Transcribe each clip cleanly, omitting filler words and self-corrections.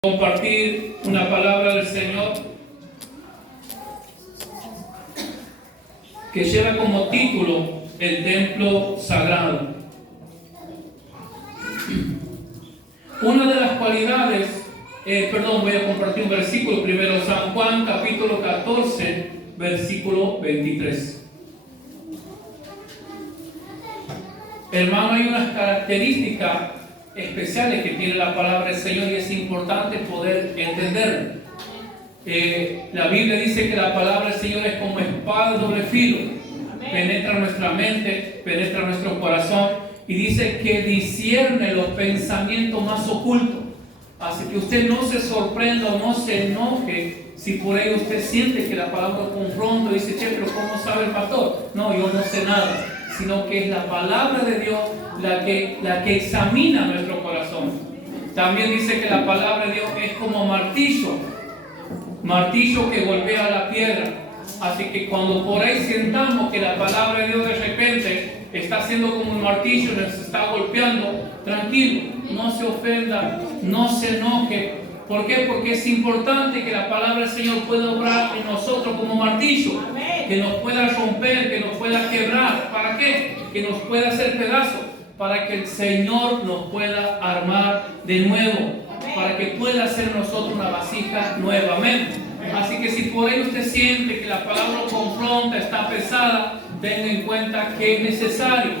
Compartir una palabra del Señor que lleva como título el templo sagrado. Una de las cualidades, voy a compartir un versículo primero, San Juan capítulo 14, versículo 23. Hermano, hay unas características especiales que tiene la palabra del Señor y es importante poder entenderlo. La Biblia dice que la palabra del Señor es como espada de doble filo. Amén. Penetra nuestra mente, penetra nuestro corazón y dice que discierne los pensamientos más ocultos. Así que usted no se sorprenda o no se enoje si por ahí usted siente que la palabra confronta y dice, pero ¿cómo sabe el pastor? No, yo no sé nada, sino que es la palabra de Dios la que examina nuestro corazón. También dice que la palabra de Dios es como martillo que golpea la piedra. Así que cuando por ahí sintamos que la palabra de Dios de repente está siendo como un martillo, nos está golpeando, tranquilo, no se ofenda, no se enoje. ¿Por qué? Porque es importante que la palabra del Señor pueda obrar en nosotros como martillo. Amén. Que nos pueda romper, que nos pueda quebrar. ¿Para qué? Que nos pueda hacer pedazos. Para que el Señor nos pueda armar de nuevo. Amén. Para que pueda hacer nosotros una vasija nueva. Amén. Así que si por ahí usted siente que la palabra lo confronta, está pesada, tenga en cuenta que es necesario.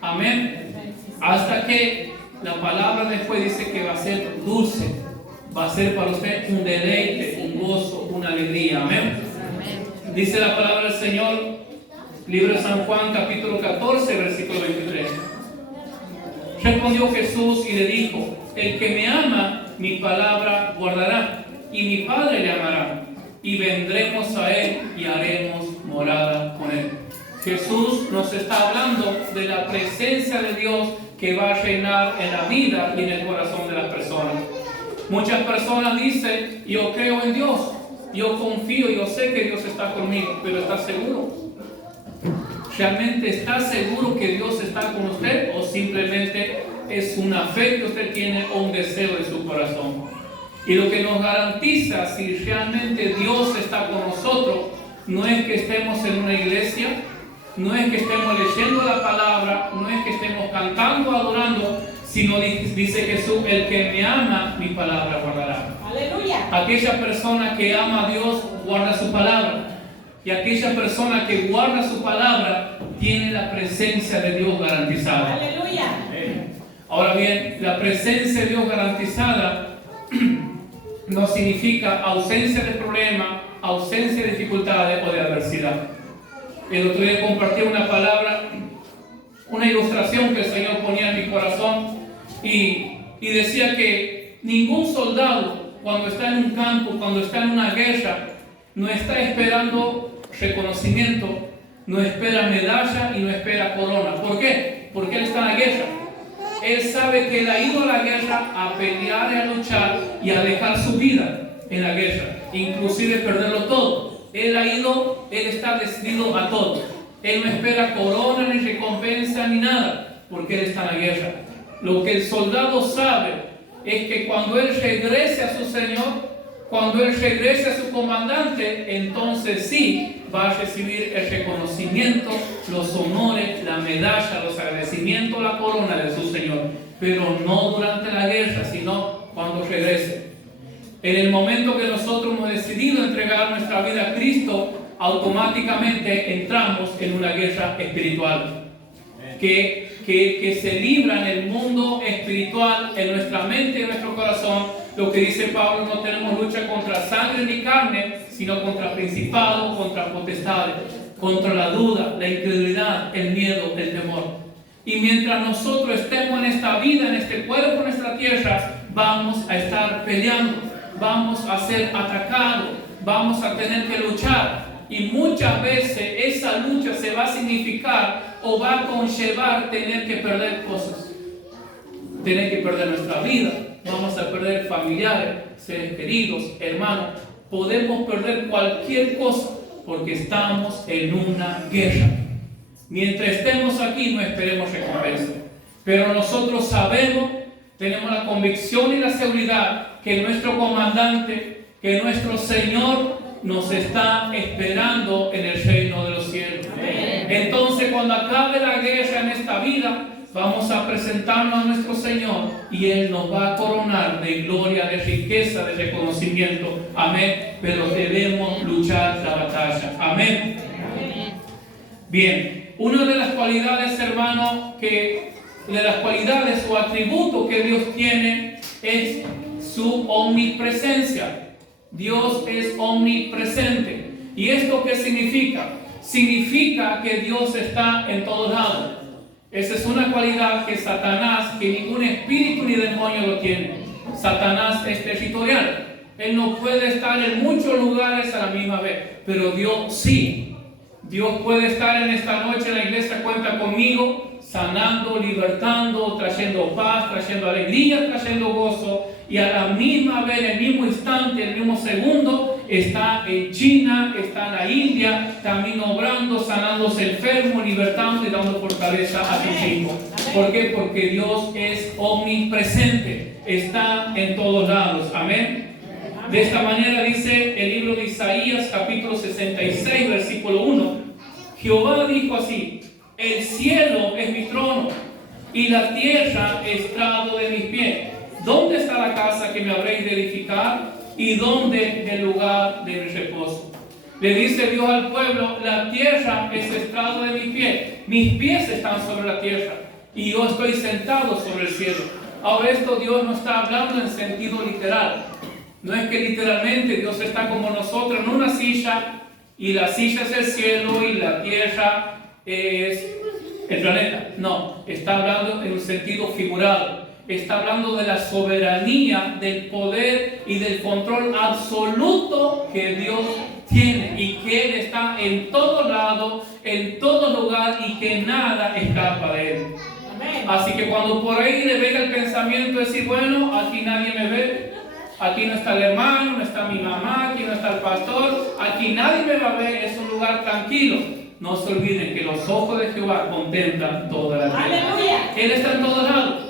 Amén. Hasta que la palabra después dice que va a ser dulce. Va a ser para usted un deleite, un gozo, una alegría. Amén. Amén. Dice la palabra del Señor, libro de San Juan, capítulo 14, versículo 23. Respondió Jesús y le dijo, el que me ama, mi palabra guardará, y mi Padre le amará, y vendremos a él y haremos morada con él. Jesús nos está hablando de la presencia de Dios que va a reinar en la vida y en el corazón de las personas. Muchas personas dicen, yo creo en Dios, yo confío, yo sé que Dios está conmigo, pero ¿está seguro? ¿Realmente está seguro que Dios está con usted o simplemente es una fe que usted tiene o un deseo de su corazón? Y lo que nos garantiza si realmente Dios está con nosotros no es que estemos en una iglesia, no es que estemos leyendo la palabra, no es que estemos cantando, adorando, sino dice Jesús, el que me ama, mi palabra guardará. Aleluya. Aquella persona que ama a Dios guarda su palabra. Y aquella persona que guarda su palabra tiene la presencia de Dios garantizada. Aleluya. Ahora bien, la presencia de Dios garantizada no significa ausencia de problemas, ausencia de dificultades o de adversidad. El otro día compartí una palabra, una ilustración que el Señor ponía en mi corazón y decía que ningún soldado cuando está en un campo, cuando está en una guerra, no está esperando reconocimiento, no espera medalla y no espera corona. ¿Por qué? Porque él está en la guerra. Él sabe que él ha ido a la guerra a pelear y a luchar y a dejar su vida en la guerra, inclusive perderlo todo. Él está decidido a todo. Él no espera corona, ni recompensa, ni nada, porque él está en la guerra. Lo que el soldado sabe es que cuando él regrese a su Señor, cuando él regrese a su comandante, entonces sí va a recibir el reconocimiento, los honores, la medalla, los agradecimientos, la corona de su Señor. Pero no durante la guerra, sino cuando regrese. En el momento que nosotros hemos decidido entregar nuestra vida a Cristo, automáticamente entramos en una guerra espiritual que se libra en el mundo espiritual, en nuestra mente y en nuestro corazón. Lo que dice Pablo, no tenemos lucha contra sangre ni carne, sino contra principados, contra potestades, contra la duda, la incredulidad, el miedo, el temor. Y mientras nosotros estemos en esta vida, en este cuerpo, en nuestra tierra, vamos a estar peleando, vamos a ser atacados, vamos a tener que luchar. Y muchas veces esa lucha se va a significar o va a conllevar tener que perder cosas. Tener que perder nuestra vida, vamos a perder familiares, seres queridos, hermanos. Podemos perder cualquier cosa porque estamos en una guerra. Mientras estemos aquí no esperemos recompensa. Pero nosotros sabemos tenemos la convicción y la seguridad que nuestro comandante, que nuestro Señor nos está esperando en el reino de los cielos. Entonces, cuando acabe la guerra en esta vida, vamos a presentarnos a nuestro Señor y Él nos va a coronar de gloria, de riqueza, de reconocimiento. Amén. Pero debemos luchar la batalla. Amén. Bien, una de las cualidades, hermano, de las cualidades o atributos que Dios tiene es su omnipresencia. Dios es omnipresente. ¿Y esto qué significa? Significa que Dios está en todos lados. Esa es una cualidad que Satanás, que ningún espíritu ni demonio lo tiene. Satanás es territorial. Él no puede estar en muchos lugares a la misma vez, pero Dios sí. Dios puede estar en esta noche en la iglesia, cuenta conmigo, sanando, libertando, trayendo paz, trayendo alegría, trayendo gozo, y a la misma vez, en el mismo instante, en el mismo segundo, está en China, está en la India, también obrando, sanándose enfermos, libertando y dando fortaleza a sus hijos. ¿Por qué? Porque Dios es omnipresente, está en todos lados. Amén. De esta manera dice el libro de Isaías, capítulo 66, versículo 1. Jehová dijo así: el cielo es mi trono y la tierra estrado de mis pies. ¿Dónde está la casa que me habréis de edificar? ¿Y dónde el lugar de mi reposo? Le dice Dios al pueblo: la tierra es estrado de mis pies están sobre la tierra y yo estoy sentado sobre el cielo. Ahora, esto Dios no está hablando en sentido literal. No es que literalmente Dios está como nosotros en una silla y la silla es el cielo y la tierra es el planeta. No, está hablando en un sentido figurado. Está hablando de la soberanía, del poder y del control absoluto que Dios tiene y que Él está en todo lado, en todo lugar y que nada escapa de Él. Así que cuando por ahí le venga el pensamiento de decir: bueno, aquí nadie me ve, aquí no está el hermano, no está mi mamá, aquí no está el pastor, aquí nadie me va a ver, es un lugar tranquilo. No se olviden que los ojos de Jehová contemplan toda la tierra. Él está en todos lados.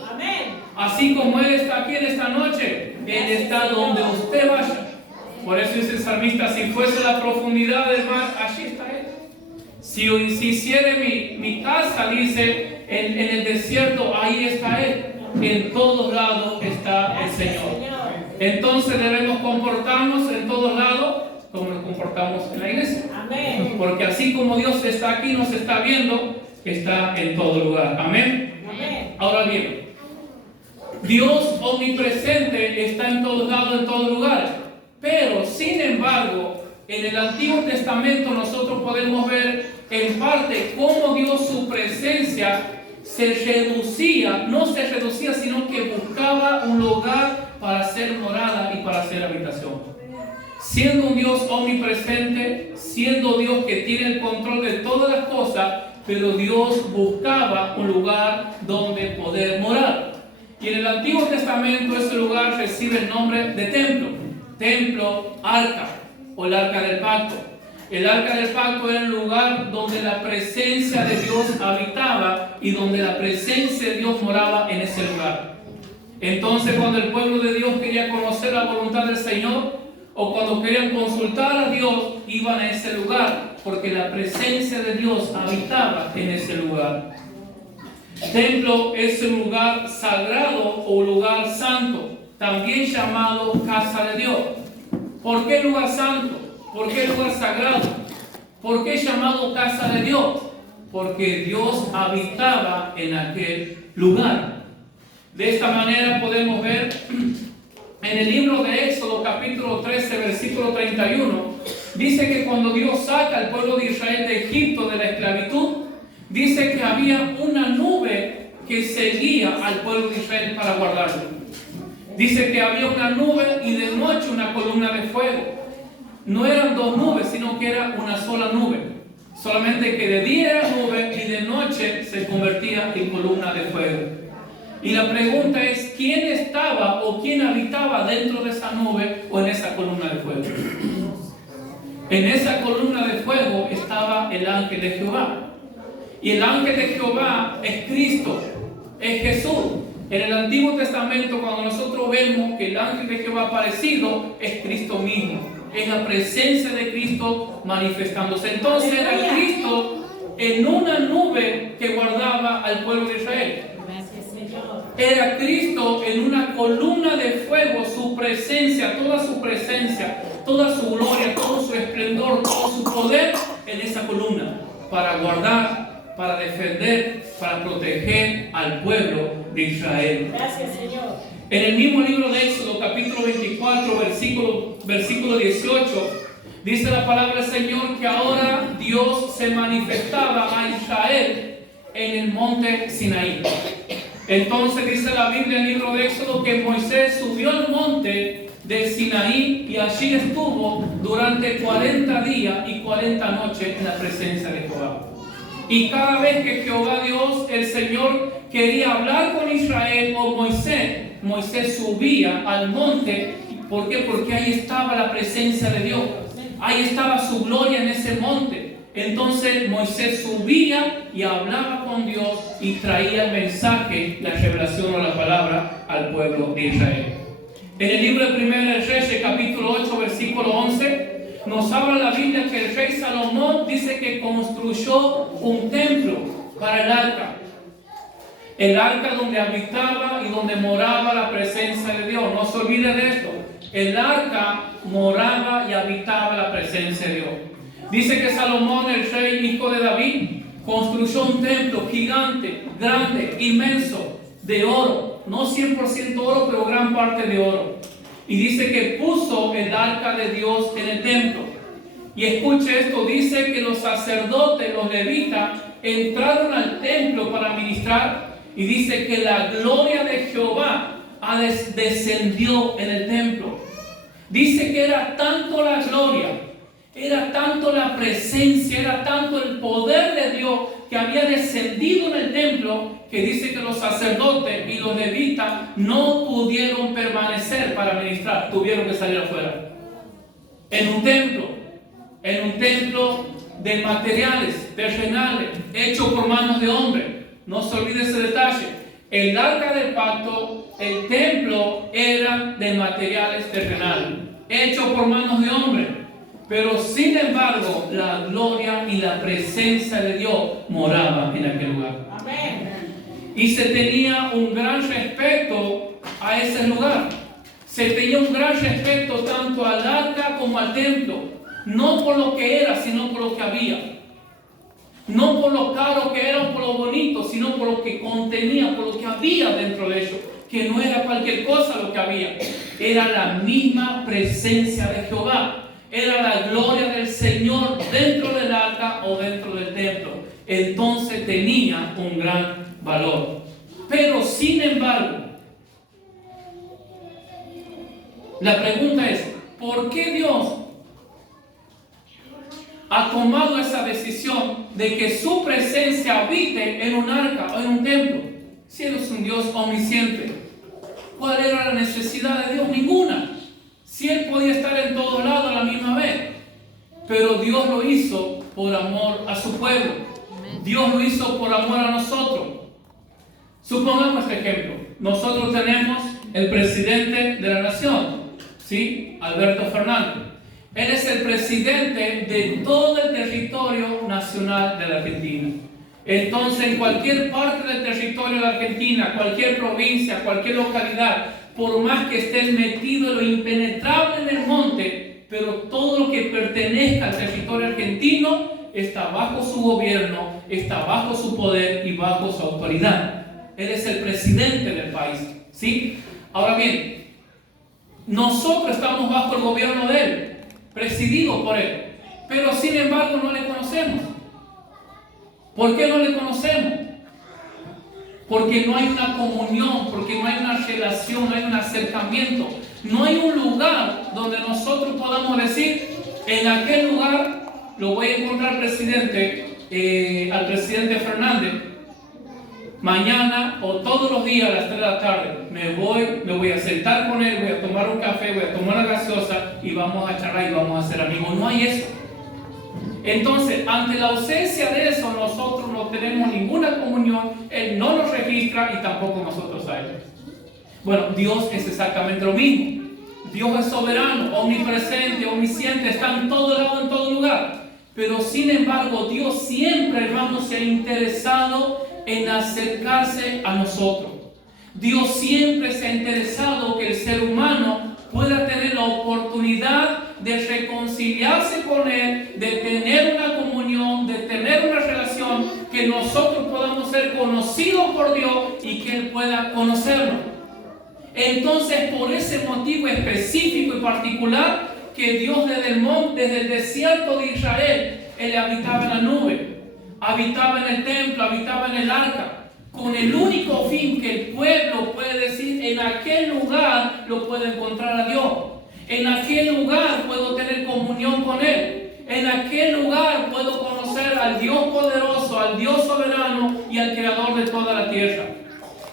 Así como Él está aquí en esta noche, Él está donde usted vaya. Por eso dice el salmista: si fuese la profundidad del mar, allí está Él. Si hiciere mi casa, dice, en el desierto, ahí está Él. En todos lados está el Señor. Entonces debemos comportarnos en todos lados como nos comportamos en la iglesia. Amén. Porque así como Dios está aquí, nos está viendo, está en todo lugar. Amén. Amén. Ahora bien, Dios omnipresente está en todos lados, en todos lugares. Pero, sin embargo, en el Antiguo Testamento nosotros podemos ver en parte cómo Dios, su presencia, no se reducía, sino que buscaba un lugar para hacer morada y hacer habitación. Siendo un Dios omnipresente, siendo Dios que tiene el control de todas las cosas, pero Dios buscaba un lugar donde poder morar. Y en el Antiguo Testamento ese lugar recibe el nombre de templo. Templo, arca o el arca del pacto. El arca del pacto era el lugar donde la presencia de Dios habitaba y donde la presencia de Dios moraba en ese lugar. Entonces, cuando el pueblo de Dios quería conocer la voluntad del Señor o cuando querían consultar a Dios, iban a ese lugar porque la presencia de Dios habitaba en ese lugar. Templo es un lugar sagrado o lugar santo, también llamado casa de Dios. ¿Por qué lugar santo? ¿Por qué lugar sagrado? ¿Por qué llamado casa de Dios? Porque Dios habitaba en aquel lugar. De esta manera podemos ver en el libro de Éxodo, capítulo 13, versículo 31, dice que cuando Dios saca al pueblo de Israel de Egipto, de la esclavitud, dice que había una nube que seguía al pueblo de Israel para guardarlo. Dice que había una nube y de noche una columna de fuego. No eran dos nubes, sino que era una sola nube. Solamente que de día era nube y de noche se convertía en columna de fuego. Y la pregunta es: ¿quién estaba o quién habitaba dentro de esa nube o en esa columna de fuego? En esa columna de fuego estaba el ángel de Jehová. Y el ángel de Jehová es Cristo, es Jesús. En el Antiguo Testamento, cuando nosotros vemos que el ángel de Jehová aparecido, es Cristo mismo. Es la presencia de Cristo manifestándose. Entonces era Cristo en una nube que guardaba al pueblo de Israel. Era Cristo en una columna de fuego, su presencia, toda su gloria, todo su esplendor, todo su poder en esa columna, para guardar, para defender, para proteger al pueblo de Israel. Gracias, Señor. En el mismo libro de Éxodo, capítulo 24, versículo 18, dice la palabra del Señor que ahora Dios se manifestaba a Israel en el monte Sinaí. Entonces dice la Biblia en el libro de Éxodo que Moisés subió al monte de Sinaí y allí estuvo durante 40 días y 40 noches en la presencia de Jehová. Y cada vez que Jehová Dios, el Señor, quería hablar con Israel o Moisés subía al monte. ¿Por qué? Porque ahí estaba la presencia de Dios. Ahí estaba su gloria en ese monte. Entonces Moisés subía y hablaba con Dios y traía el mensaje, la revelación o la palabra al pueblo de Israel. En el libro de Primera de Reyes, capítulo 8, versículo 11, nos habla la Biblia que el rey Salomón dice que construyó un templo para el arca. El arca donde habitaba y donde moraba la presencia de Dios. No se olvide de esto. El arca moraba y habitaba la presencia de Dios. Dice que Salomón, el rey hijo de David, construyó un templo gigante, grande, inmenso, de oro. No 100% oro, pero gran parte de oro. Y dice que puso el arca de Dios en el templo. Y escuche esto, dice que los sacerdotes, los levitas, entraron al templo para ministrar. Y dice que la gloria de Jehová descendió en el templo. Dice que era tanto la gloria, era tanto la presencia, era tanto el poder de Dios que había descendido en el templo, que dice que los sacerdotes y los levitas no pudieron permanecer para ministrar, tuvieron que salir afuera. En un templo de materiales terrenales, hecho por manos de hombres. No se olvide ese detalle. El arca del pacto, el templo, era de materiales terrenales, hecho por manos de hombres. Pero sin embargo, la gloria y la presencia de Dios moraba en aquel lugar. Amén. Y se tenía un gran respeto a ese lugar. Se tenía un gran respeto tanto al arca como al templo. No por lo que era, sino por lo que había. No por lo caro que era o por lo bonito, sino por lo que contenía, por lo que había dentro de ellos. Que no era cualquier cosa lo que había. Era la misma presencia de Jehová. Era la gloria del Señor dentro del arca o dentro del templo. Entonces tenía un gran valor. Pero sin embargo, la pregunta es, ¿por qué Dios ha tomado esa decisión de que su presencia habite en un arca o en un templo? Si Él es un Dios omnisciente, ¿cuál era la necesidad de Dios? Ninguna. Si Él podía estar en todos lados a la misma vez. Pero Dios lo hizo por amor a su pueblo. Dios lo hizo por amor a nosotros. Supongamos este ejemplo. Nosotros tenemos el presidente de la nación, ¿sí? Alberto Fernández. Él es el presidente de todo el territorio nacional de la Argentina. Entonces, en cualquier parte del territorio de la Argentina, cualquier provincia, cualquier localidad, por más que estén metidos en lo impenetrable en el monte, pero todo lo que pertenezca al territorio argentino está bajo su gobierno, está bajo su poder y bajo su autoridad. Él es el presidente del país, ¿sí? Ahora bien, nosotros estamos bajo el gobierno de Él, presidido por Él, pero sin embargo no le conocemos. ¿Por qué no le conocemos? Porque no hay una comunión, porque no hay una relación, no hay un acercamiento, no hay un lugar donde nosotros podamos decir, en aquel lugar lo voy a encontrar al presidente Fernández, mañana o todos los días a las 3 de la tarde, me voy a sentar con él, voy a tomar un café, voy a tomar una gaseosa y vamos a charlar y vamos a ser amigos. No hay eso. Entonces, ante la ausencia de eso, nosotros no tenemos ninguna comunión, Él no nos registra y tampoco nosotros a Él. Bueno, Dios es exactamente lo mismo. Dios es soberano, omnipresente, omnisciente, está en todo lado, en todo lugar. Pero sin embargo, Dios siempre, hermanos, se ha interesado en acercarse a nosotros. Dios siempre se ha interesado que el ser humano pueda tener la oportunidad de reconciliarse con Él, de tener una comunión, de tener una relación, que nosotros podamos ser conocidos por Dios y que Él pueda conocernos. Entonces, por ese motivo específico y particular, que Dios desde el monte, desde el desierto de Israel, Él habitaba en la nube, habitaba en el templo, habitaba en el arca, con el único fin que el pueblo puede decir: en aquel lugar lo puedo encontrar a Dios, en aquel lugar puedo tener comunión con Él, en aquel lugar puedo conocer al Dios poderoso, al Dios soberano y al creador de toda la tierra.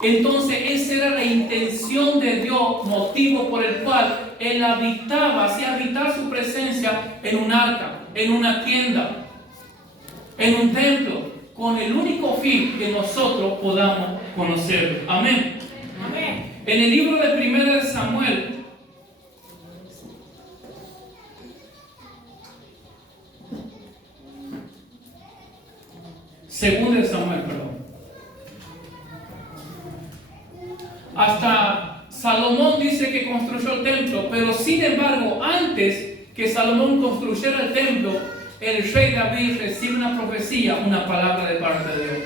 Entonces esa era la intención de Dios, motivo por el cual Él habitaba, hacía habitar su presencia en un arca, en una tienda, en un templo, con el único fin que nosotros podamos conocerlo. Amén. Amén. En el libro de 1 Samuel, Segundo de Samuel, perdón. Hasta Salomón dice que construyó el templo, pero sin embargo, antes que Salomón construyera el templo, el rey David recibe una profecía, una palabra de parte de Dios.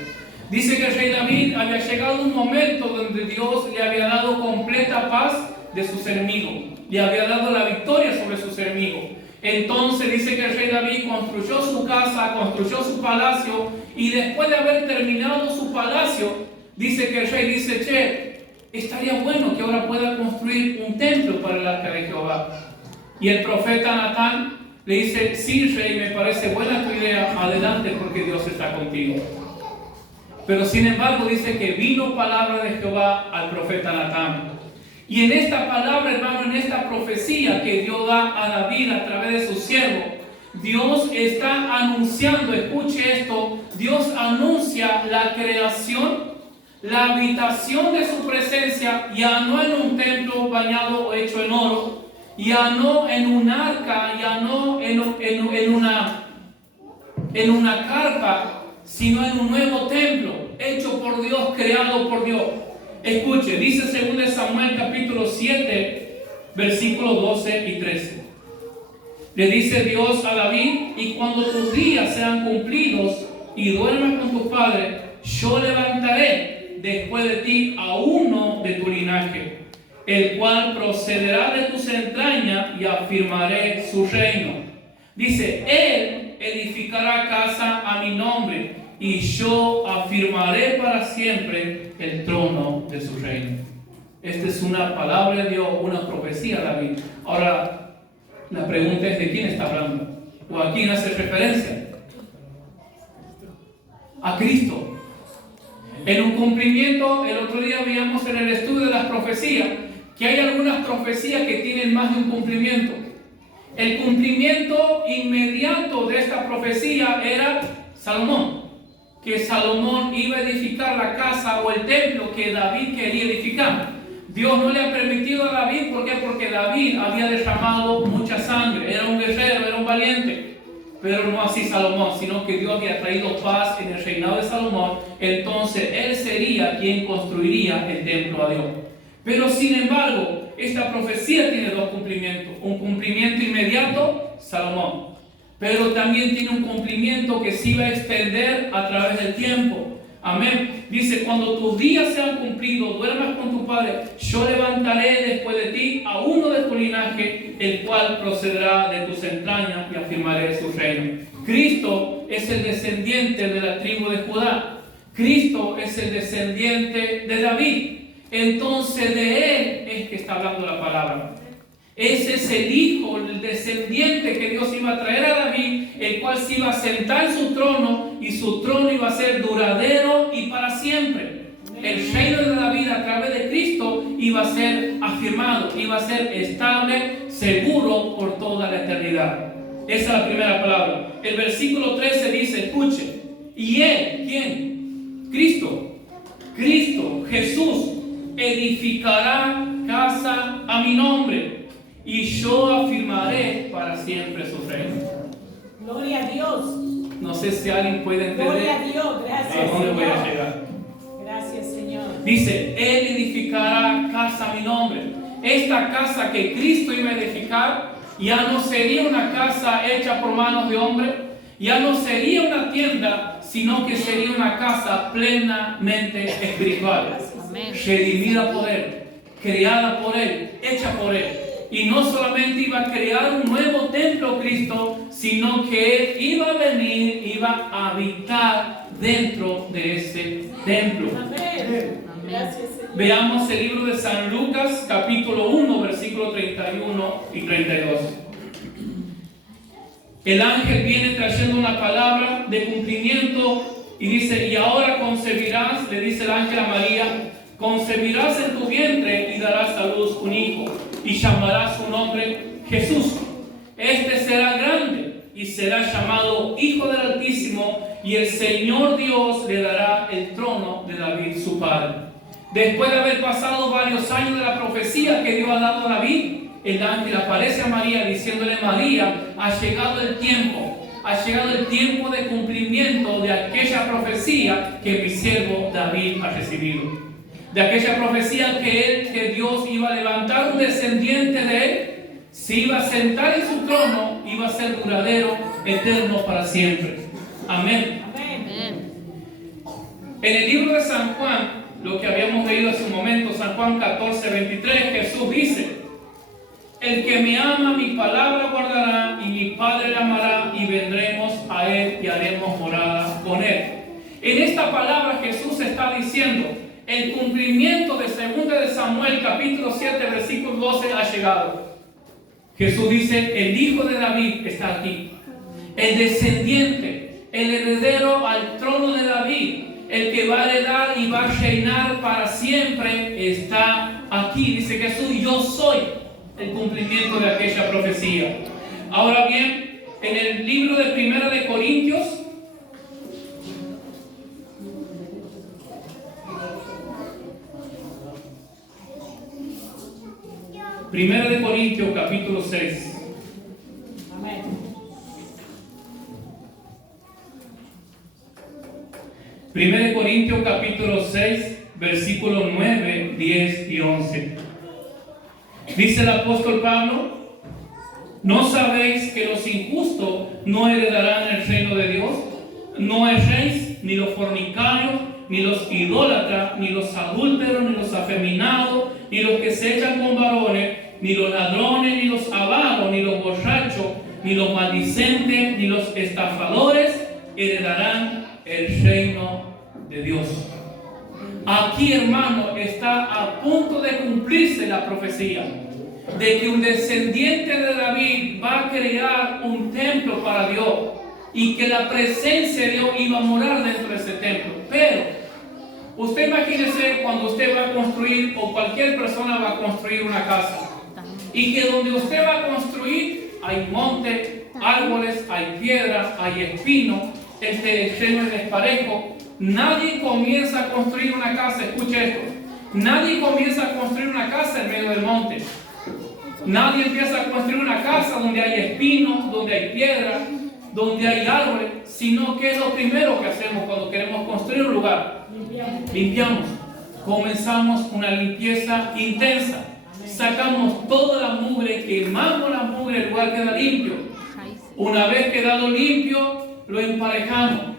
Dice que el rey David había llegado a un momento donde Dios le había dado completa paz de sus enemigos, le había dado la victoria sobre sus enemigos. Entonces dice que el rey David construyó su casa, construyó su palacio, y después de haber terminado su palacio, dice que el rey dice: che, estaría bueno que ahora pueda construir un templo para el arca de Jehová. Y el profeta Natán le dice: sí, rey, me parece buena tu idea, adelante, porque Dios está contigo. Pero sin embargo dice que vino palabra de Jehová al profeta Natán. Y en esta palabra, hermano, en esta profecía que Dios da a David a través de su siervo, Dios está anunciando, escuche esto, Dios anuncia la creación, la habitación de su presencia, ya no en un templo bañado o hecho en oro, ya no en un arca, ya no en una carpa, sino en un nuevo templo, hecho por Dios, creado por Dios. Escuche, dice 2 Samuel capítulo 7, versículos 12 y 13. Le dice Dios a David: y cuando tus días sean cumplidos y duermas con tu padre, yo levantaré después de ti a uno de tu linaje, el cual procederá de tus entrañas, y afirmaré su reino. Dice: él edificará casa a mi nombre, y yo afirmaré para siempre el trono de su reino. Esta es una palabra de Dios, una profecía, David. Ahora, la pregunta es: ¿de quién está hablando? ¿O a quién hace referencia? A Cristo. En un cumplimiento, el otro día veíamos en el estudio de las profecías que hay algunas profecías que tienen más de un cumplimiento. El cumplimiento inmediato de esta profecía era Salomón, que Salomón iba a edificar la casa o el templo que David quería edificar. Dios no le ha permitido a David, ¿por qué? Porque David había derramado mucha sangre, era un guerrero, era un valiente. Pero no así Salomón, sino que Dios había traído paz en el reinado de Salomón. Entonces él sería quien construiría el templo a Dios. Pero sin embargo, esta profecía tiene dos cumplimientos. Un cumplimiento inmediato, Salomón. Pero también tiene un cumplimiento que se iba a extender a través del tiempo. Amén. Dice: cuando tus días sean cumplidos, duermas con tu padre, yo levantaré después de ti a uno de tu linaje, el cual procederá de tus entrañas, y afirmaré su reino. Cristo es el descendiente de la tribu de Judá. Cristo es el descendiente de David. Entonces de él es que está hablando la palabra. Ese es el hijo, el descendiente que Dios iba a traer a David, el cual se iba a sentar en su trono, y su trono iba a ser duradero y para siempre. El reino de David a través de Cristo iba a ser afirmado, iba a ser estable, seguro por toda la eternidad. Esa es la primera palabra. El versículo 13 dice, escuche, y Él, ¿quién? Cristo, Jesús, edificará casa a mi nombre, y yo afirmaré para siempre su reino. Gloria a Dios. No sé si alguien puede entender. Gloria a Dios. Gracias, ¿A dónde voy a Señor. llegar? Gracias, Señor. Dice, Él edificará casa a mi nombre. Esta casa que Cristo iba a edificar ya no sería una casa hecha por manos de hombre, ya no sería una tienda, sino que sería una casa plenamente espiritual, redimida por Él, creada por Él, hecha por Él. Y no solamente iba a crear un nuevo templo Cristo, sino que Él iba a venir, iba a habitar dentro de ese templo. Amén. Gracias, Señor. Veamos el libro de San Lucas, capítulo 1, versículos 31 y 32. El ángel viene trayendo una palabra de cumplimiento y dice, y ahora concebirás, le dice el ángel a María, concebirás en tu vientre y darás a luz un hijo, y llamarás su nombre Jesús. Este será grande y será llamado Hijo del Altísimo, y el Señor Dios le dará el trono de David su padre. Después de haber pasado varios años de la profecía que Dios ha dado a David, el ángel aparece a María diciéndole, María, ha llegado el tiempo de cumplimiento de aquella profecía que mi siervo David ha recibido. De aquella profecía que Dios iba a levantar un descendiente de él, se iba a sentar en su trono, iba a ser duradero, eterno para siempre. Amén. Amén. En el libro de San Juan, lo que habíamos leído hace un momento, San Juan 14, 23, Jesús dice, el que me ama, mi palabra guardará, y mi Padre le amará, y vendremos a Él y haremos morada con Él. En esta palabra Jesús está diciendo, el cumplimiento de 2 de Samuel, capítulo 7, versículo 12, ha llegado. Jesús dice, el Hijo de David está aquí. El descendiente, el heredero al trono de David, el que va a heredar y va a reinar para siempre, está aquí. Dice Jesús, yo soy el cumplimiento de aquella profecía. Ahora bien, en el libro de Primera de Corintios, Primera de Corintios, capítulo 6. Amén. Primera de Corintios, capítulo 6, versículos 9, 10 y 11. Dice el apóstol Pablo, ¿no sabéis que los injustos no heredarán el reino de Dios? No erréis, ni los fornicarios, ni los idólatras, ni los adúlteros, ni los afeminados, ni los que se echan con varones, ni los ladrones, ni los avaros, ni los borrachos, ni los maldicentes, ni los estafadores heredarán el reino de Dios. Aquí, hermano, está a punto de cumplirse la profecía de que un descendiente de David va a crear un templo para Dios y que la presencia de Dios iba a morar dentro de ese templo. Pero usted imagínese cuando usted va a construir, o cualquier persona va a construir una casa, y que donde usted va a construir hay monte, árboles, hay piedras, hay espinos, el terreno es desparejo. Nadie comienza a construir una casa, escuche esto, nadie comienza a construir una casa en medio del monte. Nadie empieza a construir una casa donde hay espinos, donde hay piedras, donde hay árboles, sino que es lo primero que hacemos cuando queremos construir un lugar. Limpiamos. Comenzamos una limpieza intensa. Sacamos toda la mugre, quemamos la mugre, el lugar queda limpio. Una vez quedado limpio, lo emparejamos.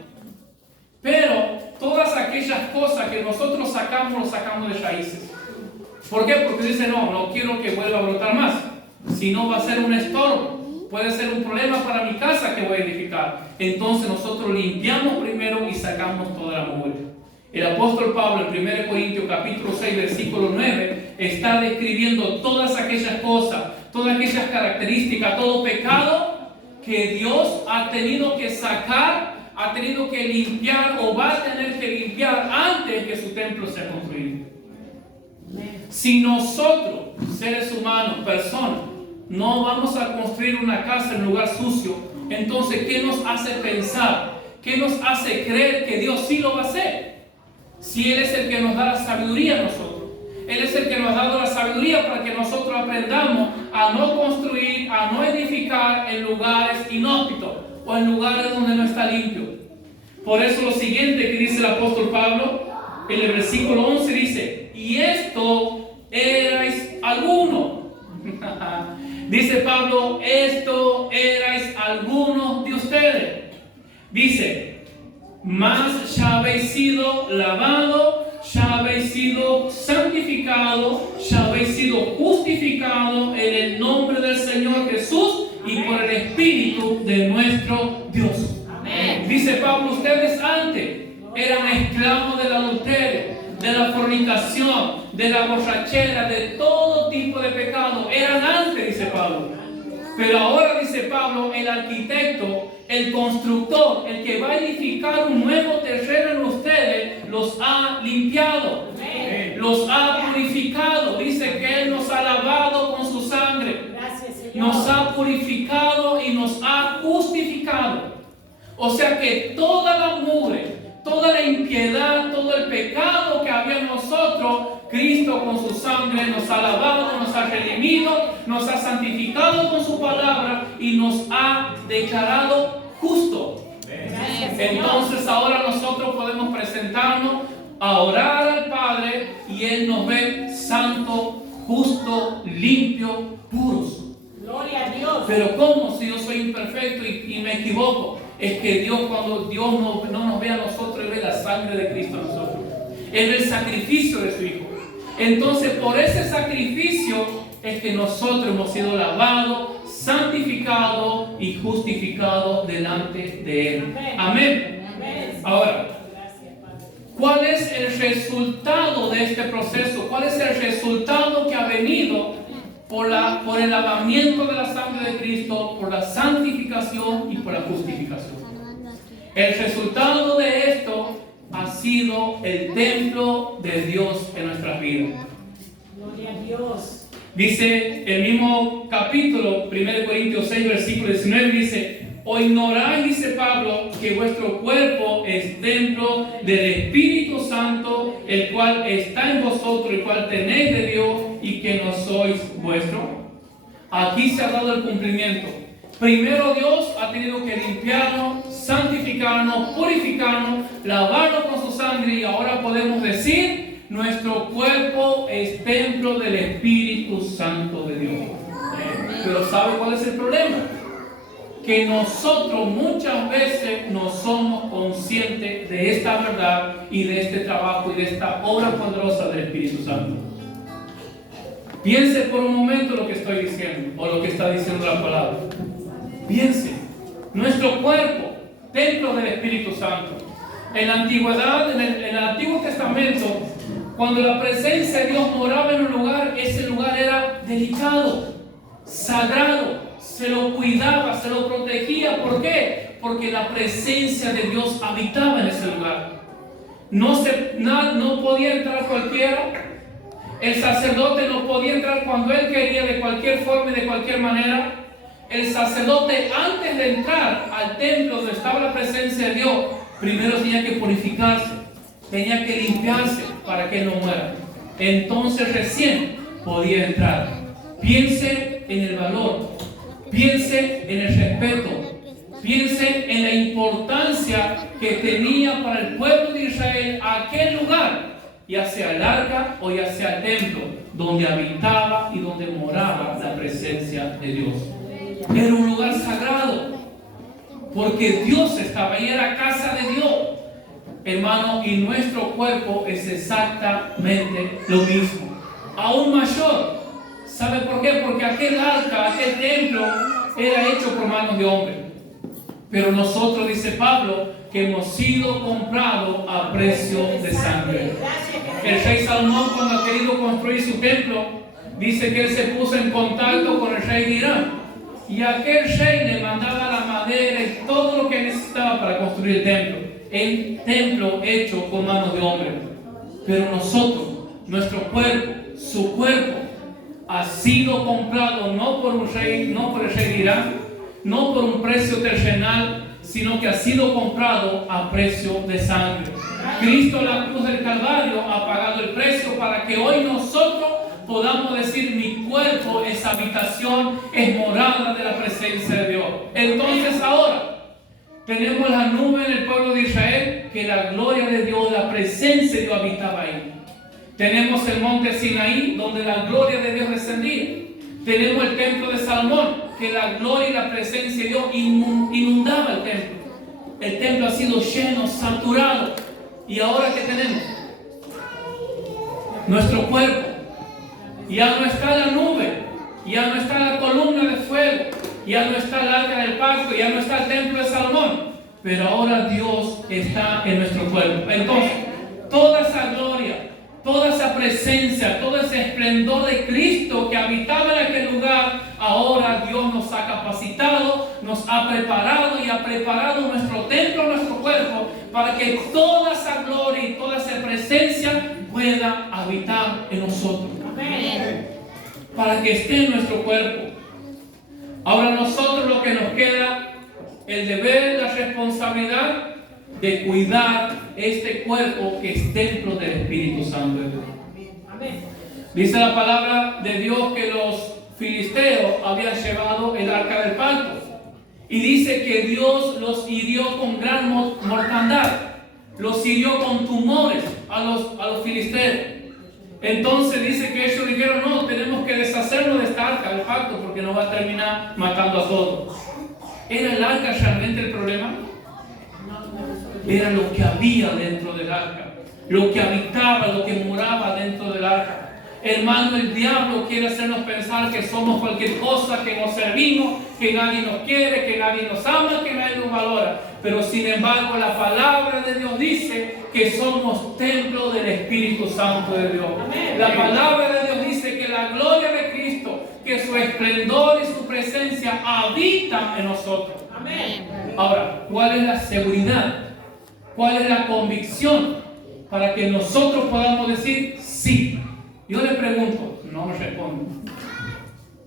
Pero todas aquellas cosas que nosotros sacamos, lo sacamos de raíces. ¿Por qué? Porque dice, no quiero que vuelva a brotar más. Si no, va a ser un estorbo. Puede ser un problema para mi casa que voy a edificar. Entonces nosotros limpiamos primero y sacamos toda la mugre. El apóstol Pablo en 1 Corintios capítulo 6 versículo 9 está describiendo todas aquellas cosas, todas aquellas características, todo pecado que Dios ha tenido que sacar, ha tenido que limpiar o va a tener que limpiar antes que su templo sea construido. Si nosotros, seres humanos, personas, no vamos a construir una casa en un lugar sucio. Entonces, ¿qué nos hace pensar? ¿Qué nos hace creer que Dios sí lo va a hacer? Si Él es el que nos da la sabiduría a nosotros. Él es el que nos ha dado la sabiduría para que nosotros aprendamos a no construir, a no edificar en lugares inhóspitos o en lugares donde no está limpio. Por eso lo siguiente que dice el apóstol Pablo, en el versículo 11 dice, y esto erais algunos. Dice Pablo, esto erais algunos de ustedes. Dice, mas ya habéis sido lavados, ya habéis sido santificados, ya habéis sido justificados en el nombre del Señor Jesús y por el Espíritu de nuestro Dios. Amén. Dice Pablo, ustedes antes eran esclavos del adulterio, de la fornicación, de la borrachera, de todo tipo de pecado. Eran antes, dice Pablo. Pero ahora, dice Pablo, el arquitecto, el constructor, el que va a edificar un nuevo terreno en ustedes, los ha limpiado, los ha purificado. Dice que Él nos ha lavado con su sangre, nos ha purificado y nos ha justificado. O sea que toda la mugre, toda la impiedad, todo el pecado que había en nosotros, Cristo con su sangre nos ha lavado, nos ha redimido, nos ha santificado con su palabra y nos ha declarado justo. Entonces ahora nosotros podemos presentarnos a orar al Padre y Él nos ve santo, justo, limpio, puros. Gloria a Dios. Pero ¿cómo si yo soy imperfecto y me equivoco? Es que Dios, cuando Dios no nos ve a nosotros, Él ve la sangre de Cristo en nosotros. Él ve el sacrificio de su Hijo. Entonces, por ese sacrificio es que nosotros hemos sido lavados, santificados y justificados delante de Él. Amén. Ahora, ¿cuál es el resultado de este proceso? ¿Cuál es el resultado que ha venido por el lavamiento de la sangre de Cristo, por la santificación y por la justificación? El resultado de esto ha sido el templo de Dios en nuestras vidas. Gloria a Dios. Dice el mismo capítulo, 1 Corintios 6, versículo 19, dice, o ignoráis, dice Pablo, que vuestro cuerpo es templo del Espíritu Santo, el cual está en vosotros, el cual tenéis de Dios y que no sois vuestro. Aquí se ha dado el cumplimiento. Primero Dios ha tenido que limpiarnos, santificarnos, purificarnos, lavarnos con su sangre y ahora podemos decir, nuestro cuerpo es templo del Espíritu Santo de Dios. Pero ¿sabe cuál es el problema? Que nosotros muchas veces no somos conscientes de esta verdad y de este trabajo y de esta obra poderosa del Espíritu Santo. Piense por un momento lo que estoy diciendo o lo que está diciendo la palabra. Piense, nuestro cuerpo, templo del Espíritu Santo. En la antigüedad, en el Antiguo Testamento, cuando la presencia de Dios moraba en un lugar, ese lugar era delicado, sagrado, se lo cuidaba, se lo protegía. ¿Por qué? Porque la presencia de Dios habitaba en ese lugar. No podía entrar cualquiera. El sacerdote no podía entrar cuando él quería, de cualquier forma y de cualquier manera. El sacerdote, antes de entrar al templo donde estaba la presencia de Dios, primero tenía que purificarse, tenía que limpiarse para que no muera. Entonces recién podía entrar. Piense en el valor, piense en el respeto, piense en la importancia que tenía para el pueblo de Israel aquel lugar, ya sea el arca o ya sea el templo, donde habitaba y donde moraba la presencia de Dios. Era un lugar sagrado, porque Dios estaba ahí, era casa de Dios. Hermano, y nuestro cuerpo es exactamente lo mismo, aún mayor. ¿Sabe por qué? Porque aquel arca, aquel templo, era hecho por manos de hombre. Pero nosotros, dice Pablo, que hemos sido comprados a precio de sangre. El rey Salomón, cuando ha querido construir su templo, dice que él se puso en contacto con el rey de Irán. Y aquel rey le mandaba la madera y todo lo que necesitaba para construir el templo. El templo hecho con manos de hombre. Pero nosotros, nuestro cuerpo, su cuerpo, ha sido comprado no por un rey, no por el rey de Irán, no por un precio terrenal, sino que ha sido comprado a precio de sangre. Cristo en la cruz del Calvario ha pagado el precio para que hoy nosotros podamos decir: mi cuerpo es habitación, es morada de la presencia de Dios. Entonces ahora tenemos la nube en el pueblo de Israel, que la gloria de Dios, la presencia de Dios habitaba ahí. Tenemos el monte Sinaí, donde la gloria de Dios descendía. Tenemos el templo de Salomón, que la gloria y la presencia de Dios inundaba el templo. El templo ha sido lleno, saturado. ¿Y ahora qué tenemos? Nuestro cuerpo. Ya no está la nube, ya no está la columna de fuego, ya no está el arca del pacto, ya no está el templo de Salomón. Pero ahora Dios está en nuestro cuerpo. Entonces, toda esa gloria, toda esa presencia, todo ese esplendor de Cristo que habitaba en aquel lugar, ahora Dios nos ha capacitado, nos ha preparado y ha preparado nuestro templo, nuestro cuerpo, para que toda esa gloria y toda esa presencia pueda habitar en nosotros. Amén. Para que esté en nuestro cuerpo. Ahora nosotros lo que nos queda, el deber, la responsabilidad de cuidar este cuerpo que es templo del Espíritu Santo de Dios. Dice la palabra de Dios que los filisteos habían llevado el arca del pacto. Y dice que Dios los hirió con gran mortandad. Los hirió con tumores a los filisteos. Entonces dice que ellos dijeron: no, tenemos que deshacernos de esta arca del pacto porque nos va a terminar matando a todos. ¿Era el arca realmente el problema? Era lo que había dentro del arca, lo que habitaba, lo que moraba dentro del arca. Hermano, el diablo quiere hacernos pensar que somos cualquier cosa, que nos servimos, que nadie nos quiere, que nadie nos ama, que nadie nos valora. Pero sin embargo, la palabra de Dios dice que somos templo del Espíritu Santo de Dios. Amén. La palabra de Dios dice que la gloria de Cristo, que su esplendor y su presencia habitan en nosotros. Amén. Ahora, ¿cuál es la seguridad? ¿Cuál es la convicción para que nosotros podamos decir sí? Yo le pregunto, no me responde.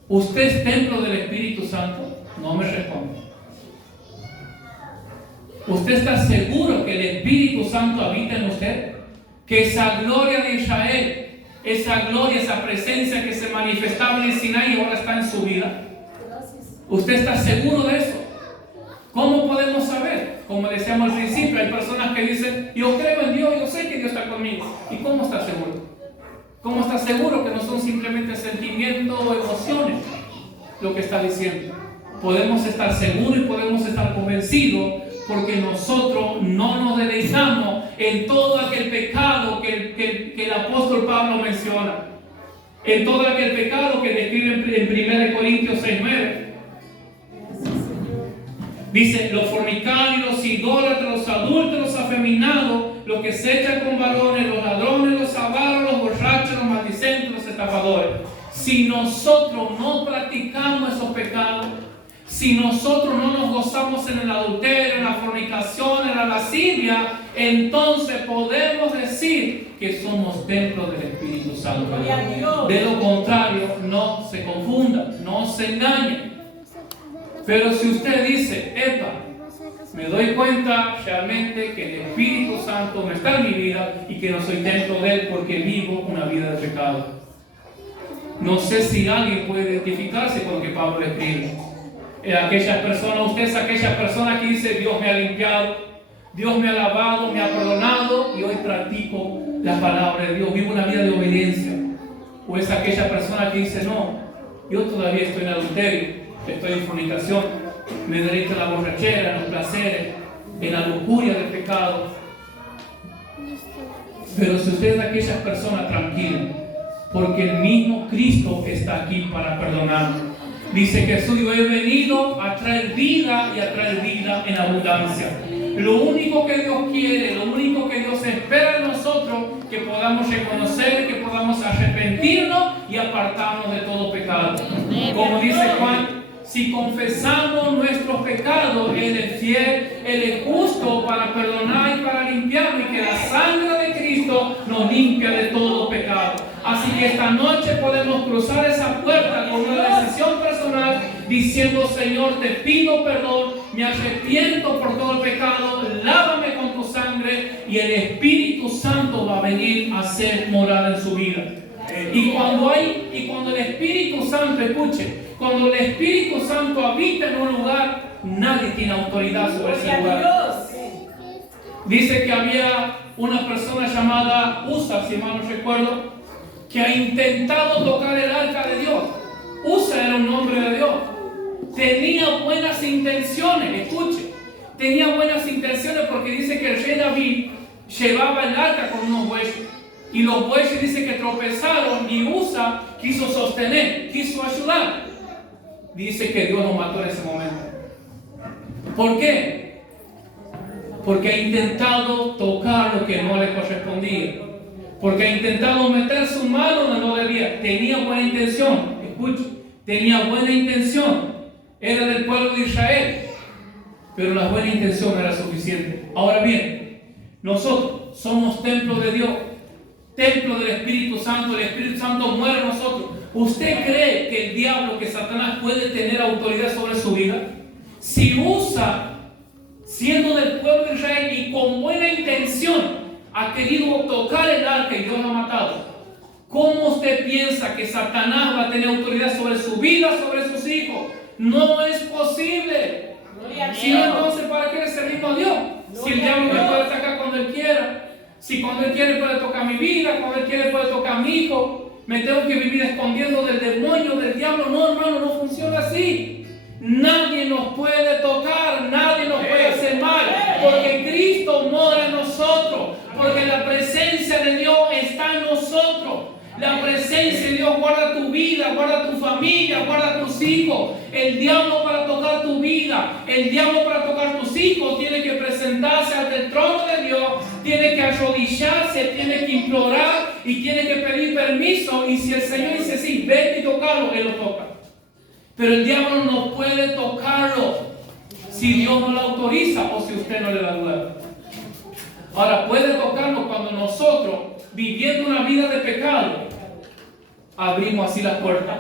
¿Usted es templo del Espíritu Santo? No me responde. ¿Usted está seguro que el Espíritu Santo habita en usted? Que esa gloria de Israel, esa gloria, esa presencia que se manifestaba en el Sinaí ahora está en su vida. ¿Usted está seguro de eso? ¿Cómo podemos saber? Como decíamos al principio, hay personas que dicen: yo creo en Dios, yo sé que Dios está conmigo. ¿Y cómo está seguro? ¿Cómo está seguro que no son simplemente sentimientos o emociones lo que está diciendo? Podemos estar seguros y podemos estar convencidos porque nosotros no nos deleitamos en todo aquel pecado que el apóstol Pablo menciona. En todo aquel pecado que describe en 1 Corintios 6:9. Dice: los fornicarios, los idólatras, los adúlteros, los afeminados, los que se echan con varones, los ladrones, los avaros, los borrachos, los maldicentes, los estafadores. Si nosotros no practicamos esos pecados, si nosotros no nos gozamos en el adulterio, en la fornicación, en la lascivia, entonces podemos decir que somos templo del Espíritu Santo. De lo contrario, no se confundan, no se engañen. Pero si usted dice: epa, me doy cuenta realmente que el Espíritu Santo no está en mi vida y que no soy templo de Él porque vivo una vida de pecado. No sé si alguien puede identificarse con lo que Pablo escribe. Aquellas personas, usted es aquella persona que dice: Dios me ha limpiado, Dios me ha lavado, me ha perdonado y hoy practico la palabra de Dios, vivo una vida de obediencia. O es aquella persona que dice: no, yo todavía estoy en adulterio, estoy en fornicación, me deleito en la borrachera, en los placeres, en la lujuria del pecado. Pero si usted es de aquellas personas, tranquilo, porque el mismo Cristo está aquí para perdonarnos. Dice Jesús: yo he venido a traer vida y a traer vida en abundancia. Lo único que Dios quiere, lo único que Dios espera de nosotros, que podamos reconocer, que podamos arrepentirnos y apartarnos de todo pecado. Como dice Juan: si confesamos nuestros pecados, Él es fiel, Él es justo para perdonar y para limpiarnos, y que la sangre de Cristo nos limpia de todo pecado. Así que esta noche podemos cruzar esa puerta con una decisión personal diciendo: Señor, te pido perdón, me arrepiento por todo el pecado, lávame con tu sangre, y el Espíritu Santo va a venir a hacer morada en su vida. Y cuando el Espíritu Santo, escuche, cuando el Espíritu Santo habita en un lugar, nadie tiene autoridad sobre ese Gloria a lugar. Dios. Dice que había una persona llamada Usa, si mal no recuerdo, que ha intentado tocar el arca de Dios. Usa era un hombre de Dios. Tenía buenas intenciones, escuche. Tenía buenas intenciones porque dice que el rey David llevaba el arca con unos bueyes. Y los bueyes dice que tropezaron y Usa quiso sostener, quiso ayudar. Dice que Dios lo mató en ese momento. ¿Por qué? Porque ha intentado tocar lo que no le correspondía. Porque ha intentado meter su mano donde no debía. Tenía buena intención. Escuche, tenía buena intención. Era del pueblo de Israel. Pero la buena intención no era suficiente. Ahora bien, nosotros somos templo de Dios. Templo del Espíritu Santo. El Espíritu Santo muere en nosotros. ¿Usted cree que el diablo, que Satanás, puede tener autoridad sobre su vida? Si Usa, siendo del pueblo de Israel y con buena intención, ha querido tocar el arca y Dios lo ha matado, ¿cómo usted piensa que Satanás va a tener autoridad sobre su vida, sobre sus hijos? No es posible. Si no, entonces, ¿para qué le servimos a Dios? Si el diablo me puede atacar cuando él quiera. Si cuando él quiere puede tocar mi vida, cuando él quiere puede tocar a mi hijo, me tengo que vivir escondiendo del demonio, del diablo. No, hermano, no funciona así. Nadie nos puede tocar, nadie nos puede hacer mal, porque Cristo mora en nosotros, porque la presencia de Dios está en nosotros. La presencia de Dios guarda tu vida, guarda tu familia, guarda tus hijos. El diablo, para tocar tu vida, el diablo para tocar tus hijos, tiene que presentarse ante el trono de Dios, tiene que arrodillarse, tiene que implorar y tiene que pedir permiso. Y si el Señor dice sí, vete y tocalo, Él lo toca. Pero el diablo no puede tocarlo si Dios no lo autoriza o si usted no le da lugar. Ahora, puede tocarlo cuando nosotros, viviendo una vida de pecado, abrimos así las puertas.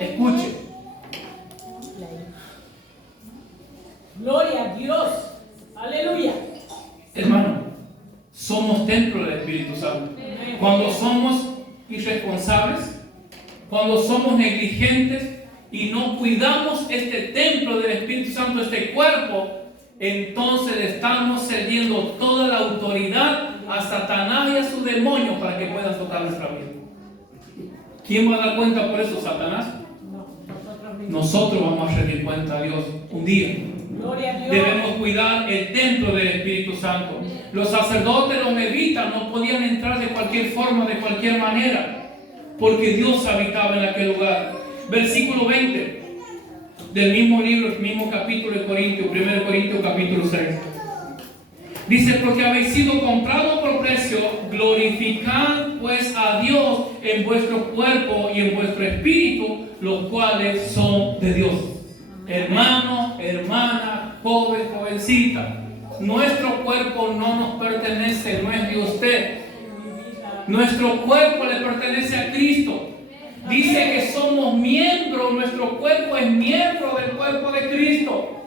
Escuche. Gloria a Dios. Aleluya. Hermano, somos templo del Espíritu Santo. Cuando somos irresponsables, cuando somos negligentes y no cuidamos este templo del Espíritu Santo, este cuerpo, entonces le estamos cediendo toda la autoridad a Satanás y a sus demonios para que puedan tocar nuestra vida. ¿Quién va a dar cuenta por eso? ¿Satanás? Nosotros vamos a rendir cuenta a Dios un día. Gloria a Dios. Debemos cuidar el templo del Espíritu Santo. Los sacerdotes, los levitas, no podían entrar de cualquier forma, de cualquier manera, porque Dios habitaba en aquel lugar. Versículo 20 del mismo libro, el mismo capítulo de Corintios, 1 Corintios capítulo 6. Dice: porque habéis sido comprados por precio, glorificad pues a Dios en vuestro cuerpo y en vuestro espíritu, los cuales son de Dios. Hermano, hermana, joven, jovencita, nuestro cuerpo no nos pertenece, no es de usted. Nuestro cuerpo le pertenece a Cristo. Dice que somos miembros, nuestro cuerpo es miembro del cuerpo de Cristo.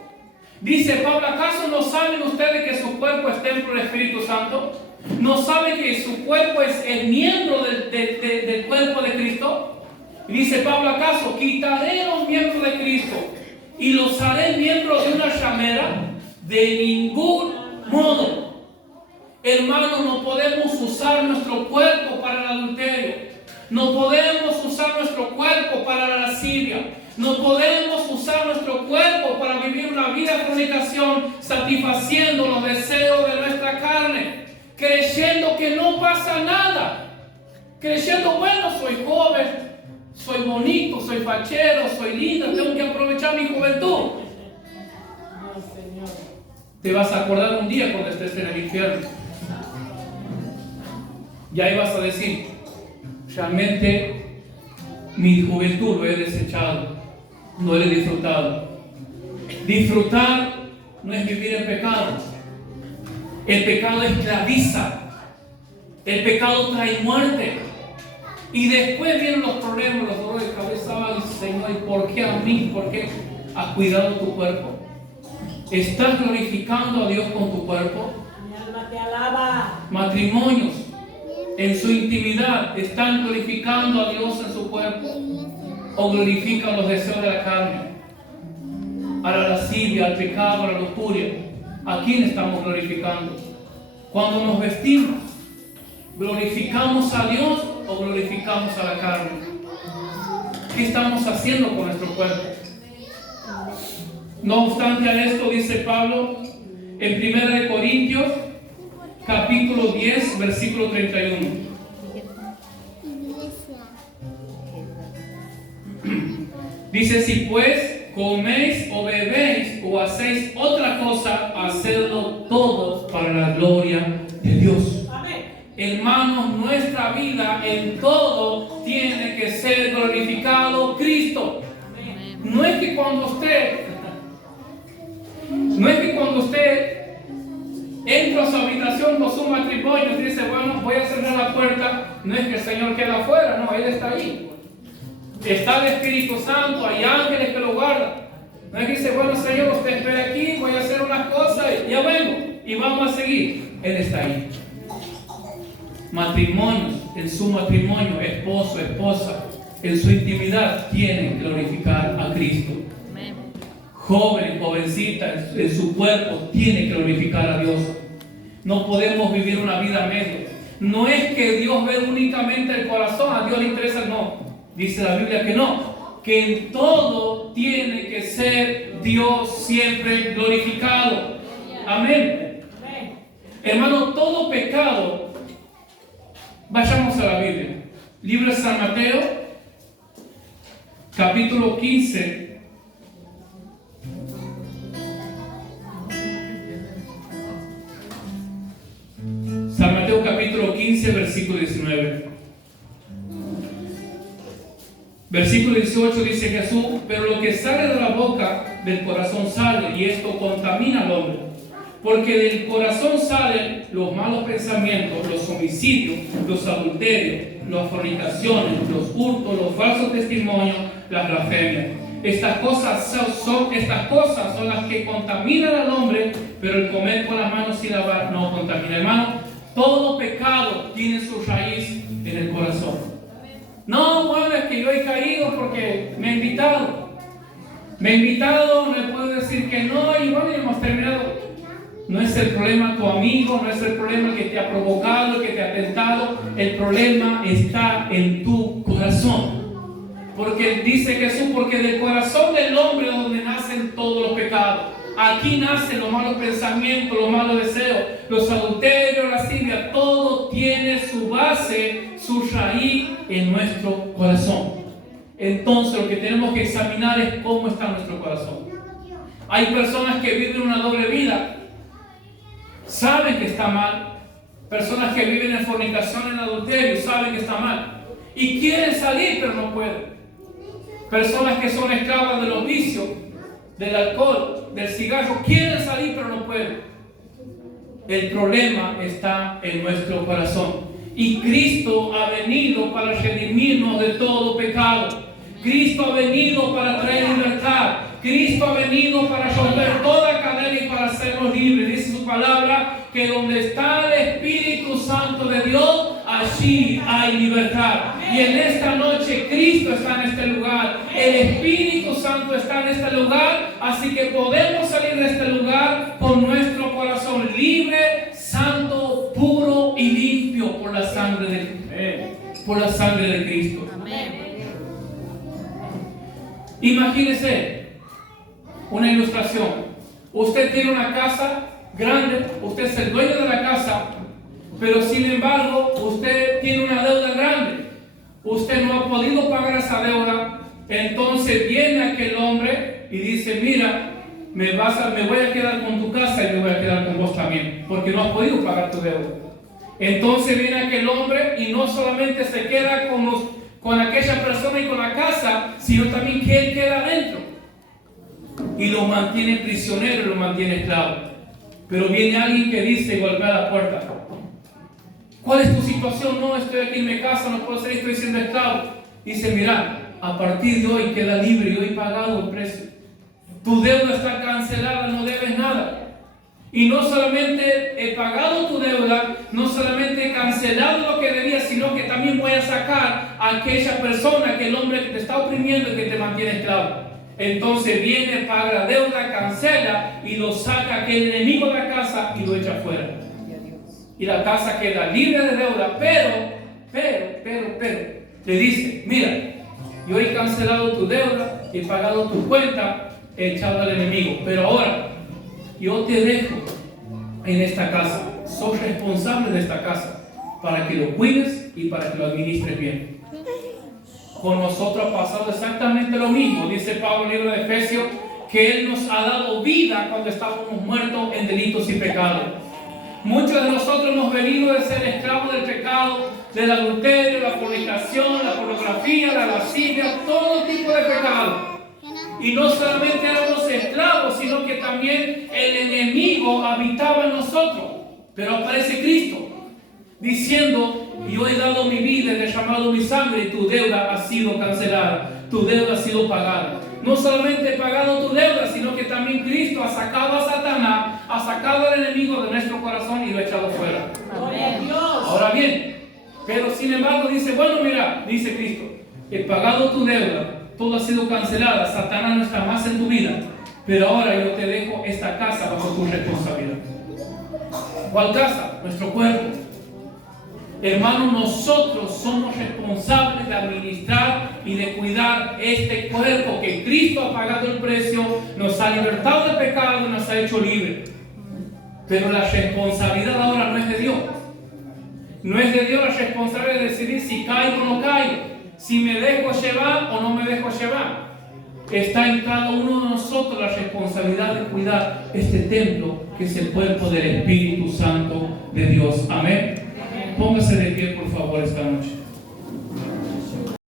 Dice Pablo: ¿acaso no saben ustedes que su cuerpo es templo del Espíritu Santo? ¿No saben que su cuerpo es el miembro del cuerpo de Cristo? Y dice Pablo: ¿acaso quitaré los miembros de Cristo y los haré miembros de una ramera? De ningún modo. Hermanos, no podemos usar nuestro cuerpo para el adulterio. No podemos usar nuestro cuerpo para la lascivia. No podemos usar nuestro cuerpo para vivir una vida de fornicación, satisfaciendo los deseos de nuestra carne, creyendo que no pasa nada, creyendo: bueno, soy joven, soy bonito, soy fachero, soy linda, tengo que aprovechar mi juventud. Te vas a acordar un día cuando estés en el infierno, y ahí vas a decir: realmente mi juventud lo he desechado, no lo he disfrutado. Disfrutar no es vivir en pecado. El pecado esclaviza. El pecado trae muerte. Y después vienen los problemas, los dolores de cabeza. Ay, Señor, ¿y por qué a mí? ¿Por qué has cuidado tu cuerpo? ¿Estás glorificando a Dios con tu cuerpo? Mi alma te alaba. Matrimonios, en su intimidad, ¿están glorificando a Dios en su cuerpo? ¿O glorifican los deseos de la carne? A la lascivia, al pecado, a la lujuria. ¿A quién estamos glorificando? Cuando nos vestimos, ¿glorificamos a Dios o glorificamos a la carne? ¿Qué estamos haciendo con nuestro cuerpo? No obstante a esto, dice Pablo en 1 Corintios, capítulo 10, versículo 31. Dice, si pues coméis o bebéis o hacéis otra cosa, hacedlo todo para la gloria de Dios. Amén. Hermanos, nuestra vida en todo tiene que ser glorificado Cristo. Amén. No es que cuando usted entra a su habitación con su matrimonio y dice, bueno, voy a cerrar la puerta, no es que el Señor queda afuera, no, Él está ahí. Está el Espíritu Santo, hay ángeles que lo guardan. No es que dice, bueno, Señor, usted espera aquí, voy a hacer unas cosas y ya vengo y vamos a seguir. Él está ahí. Matrimonios, en su matrimonio, esposo, esposa, en su intimidad tienen que glorificar a Cristo. Joven, jovencita, en su cuerpo tiene que glorificar a Dios. No podemos vivir una vida medio. No es que Dios ve únicamente el corazón, a Dios le interesa, no. Dice la Biblia que no, que en todo tiene que ser Dios siempre glorificado. Amén. Amén. Hermano, todo pecado, vayamos a la Biblia. Libro de San Mateo, capítulo 15. San Mateo capítulo 15, versículo 19. Versículo 18 dice Jesús, pero lo que sale de la boca del corazón sale, y esto contamina al hombre. Porque del corazón salen los malos pensamientos, los homicidios, los adulterios, las fornicaciones, los hurtos, los falsos testimonios, las blasfemias. Estas cosas son las que contaminan al hombre, pero el comer con las manos sin lavar no contamina. Hermano, todo pecado tiene su raíz en el corazón. No, bueno, es que yo he caído porque me he invitado. Me he invitado, no le puedo decir que no, y bueno, hemos terminado. No es el problema tu amigo, no es el problema el que te ha provocado, el que te ha tentado. El problema está en tu corazón. Porque dice Jesús, porque del corazón del hombre es donde nacen todos los pecados. Aquí nacen los malos pensamientos, los malos deseos, los adulterios, la lascivia. Todo tiene su base, su raíz en nuestro corazón. Entonces lo que tenemos que examinar es cómo está nuestro corazón. Hay personas que viven una doble vida. Saben que está mal. Personas que viven en fornicación, en adulterio, saben que está mal. Y quieren salir, pero no pueden. Personas que son esclavas de los vicios, del alcohol, del cigarro, quieren salir, pero no pueden. El problema está en nuestro corazón. Y Cristo ha venido para redimirnos de todo pecado. Cristo ha venido para traer libertad. Cristo ha venido para romper toda cadena y para hacernos libres. Dice su palabra que donde está el Espíritu Santo de Dios, allí hay libertad. Y en esta noche Cristo está en este lugar. El Espíritu Santo está en este lugar. Así que podemos salir de este lugar con nuestro corazón libre, santo, puro y limpio por la sangre de Cristo. Imagínese una ilustración. Usted tiene una casa grande, usted es el dueño de la casa, pero sin embargo usted tiene una deuda grande. Usted no ha podido pagar esa deuda. Entonces viene aquel hombre y dice, mira, me voy a quedar con tu casa y me voy a quedar con vos también, porque no has podido pagar tu deuda. Entonces viene aquel hombre y no solamente se queda con aquella persona y con la casa, sino también que él queda adentro y lo mantiene prisionero, lo mantiene esclavo. Pero viene alguien que dice, golpea la puerta, ¿cuál es tu situación? situación, no, estoy aquí en mi casa, no puedo salir, estoy siendo esclavo. Dice, mira, a partir de hoy queda libre y hoy pagado el precio. Tu deuda está cancelada, no debes nada. Y no solamente he pagado tu deuda, no solamente he cancelado lo que debía, sino que también voy a sacar a aquella persona, aquel hombre que te está oprimiendo y que te mantiene esclavo. Entonces viene, paga la deuda, cancela y lo saca aquel enemigo de la casa y lo echa afuera. Y la casa queda libre de deuda, pero, le dice, mira, yo he cancelado tu deuda, he pagado tu cuenta, he echado al enemigo, pero ahora yo te dejo en esta casa, soy responsable de esta casa, para que lo cuides y para que lo administres bien. Con nosotros ha pasado exactamente lo mismo, dice Pablo en el libro de Efesios, que Él nos ha dado vida cuando estábamos muertos en delitos y pecados. Muchos de nosotros hemos venido de ser esclavos del pecado, del adulterio, la fornicación, la pornografía, la lascivia, todo tipo de pecado. Y no solamente éramos esclavos, sino que también el enemigo habitaba en nosotros. Pero aparece Cristo diciendo, yo he dado mi vida, he derramado mi sangre y tu deuda ha sido cancelada, tu deuda ha sido pagada. No solamente he pagado tu deuda, sino que también Cristo ha sacado a Satanás, ha sacado al enemigo de nuestro corazón y lo ha echado fuera. Amén. Ahora bien, pero sin embargo dice, bueno, mira, dice Cristo, he pagado tu deuda, todo ha sido cancelada, Satanás no está más en tu vida, pero ahora yo te dejo esta casa bajo tu responsabilidad. ¿Cuál casa? Nuestro cuerpo. Hermanos, nosotros somos responsables de administrar y de cuidar este cuerpo que Cristo ha pagado el precio, nos ha libertado del pecado y nos ha hecho libres. Pero la responsabilidad ahora no es de Dios. No es de Dios la responsabilidad de decidir si caigo o no caigo, si me dejo llevar o no me dejo llevar. Está en cada uno de nosotros la responsabilidad de cuidar este templo que es el cuerpo del Espíritu Santo de Dios. Amén. Póngase de pie, por favor, esta noche.